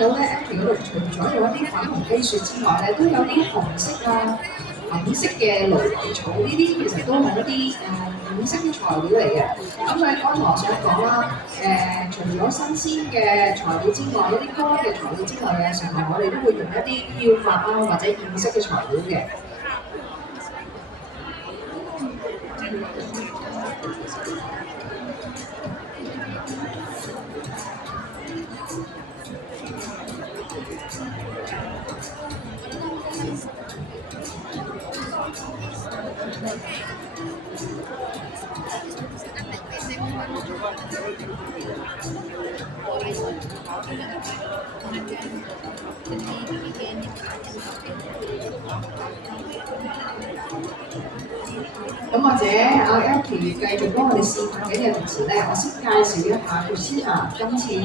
到咧 Anki 嗰度除咗有一啲粉紅飛雪之外咧，都有啲紅色啊、粉色嘅蘆葦草，呢啲其實都係一啲五色嘅材料嚟嘅。咁佢剛才我想講啦，除咗新鮮嘅材料之外，一啲乾嘅材料之外嘅時候，我哋都會用一啲漂白啊或者染色嘅材料嘅。咁或者阿 Anki 繼續幫我哋試拍緊嘅同時咧，我先介紹一下 Christina 今次用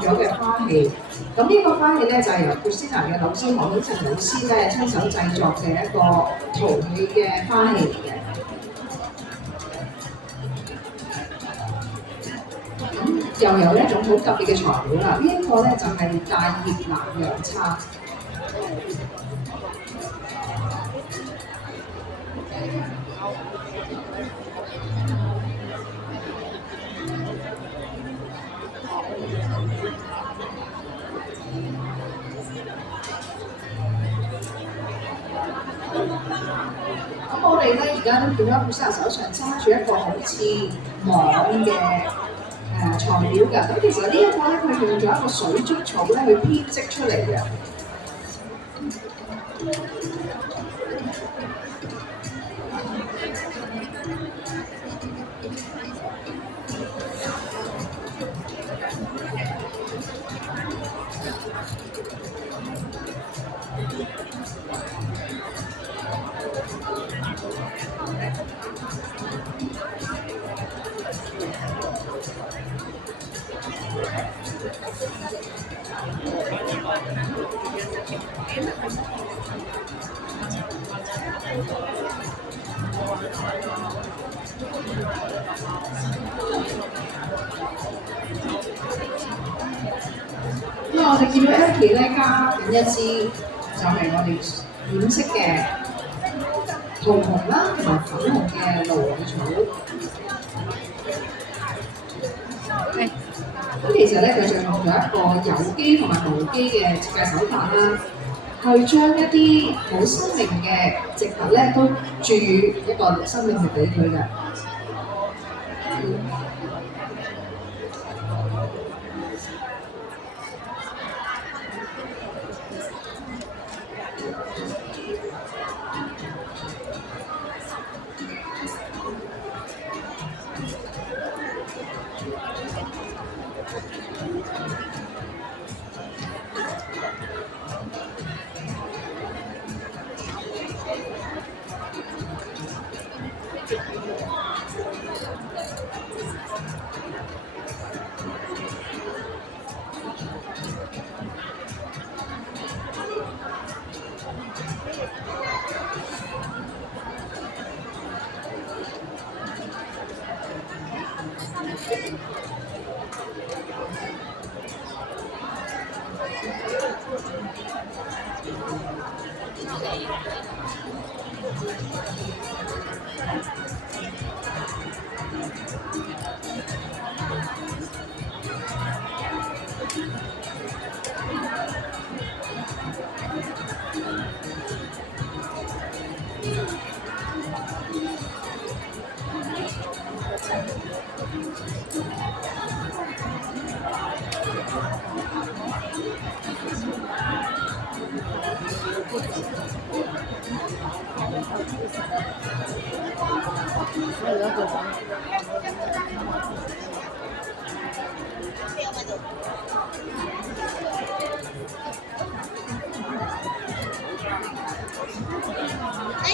咗嘅花器。咁呢個花器咧就係由 Christina 嘅老師何顯成老師咧親手製作嘅一個陶器嘅花器嚟嘅。咁又有一種好特別嘅材料啦，呢一個咧就係大葉南洋杉。咁我哋咧而家都見到 Christina 手上揸住一個好似網嘅材料㗎。咁其實呢一個咧，佢用咗一個水竹草咧去編織出嚟嘅。咁我哋見到 Anki 咧加緊一支就係我哋染色嘅桃紅啦，同埋粉紅嘅蘆葦草。咁其實咧，佢就用咗一個有機同埋無機嘅設計手法啦，去將一啲冇生命嘅植物咧都注予一個生命力俾佢嘅。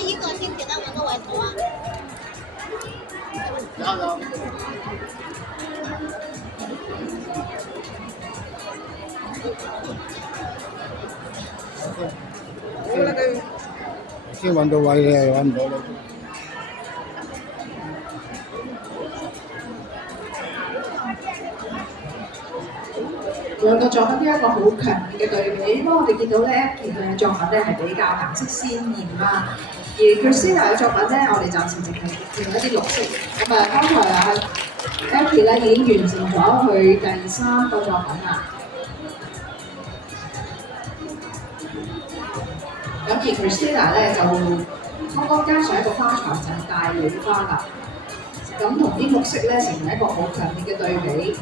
一个挺简单，玩个外头啊。先揾到位，你係揾唔到啦。兩個作品都有一個好強烈嘅對比，不過我哋見到咧一件嘅作品咧係比較顏色鮮豔啦，而 Christina 嘅作品咧，我哋暫時淨係用一啲綠色。咁啊，剛才啊 Elkie 咧已經完成咗佢第3個作品啦。咁而 Christina 咧就剛剛加上一個花材就係大蕊花啦，咁同啲綠色咧成為一個好強烈嘅對比。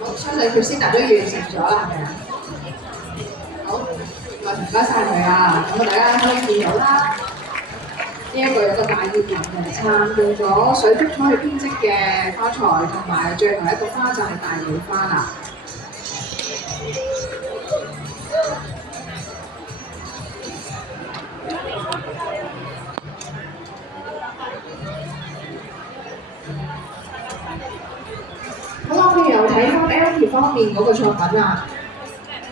好，相信 Christina 都完成咗啦，係咪啊？好，唔該晒佢啊！咁啊，大家可以見到啦，呢一個有個大葉紋嘅撐，用咗水碧彩去編織嘅花材，同埋最後一個花就係大蕊花啦。好啦，我哋又睇翻 Elkie 方面嗰個作品啊。